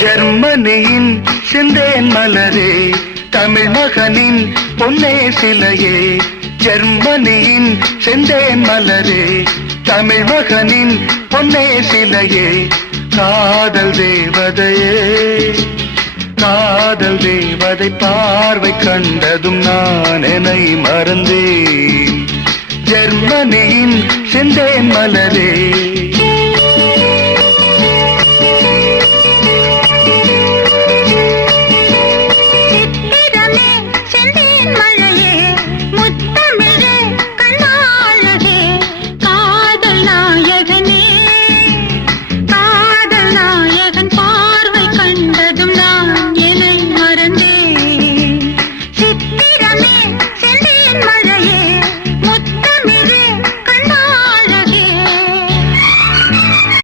ஜெர்மனியின் சிந்தேன் மலரே, தமிழ் மகனின் பொன்னே சிலையே. ஜெர்மனியின் செந்தேன் மலரே, தமிழ் மகனின் பொன்னே சிலையே. காதல் தேவதையே, காதல் தேவதை பார்வை கண்டதும் நான் என்னை மறந்தேன். ஜெர்மனியின் செந்தேன் மலரே.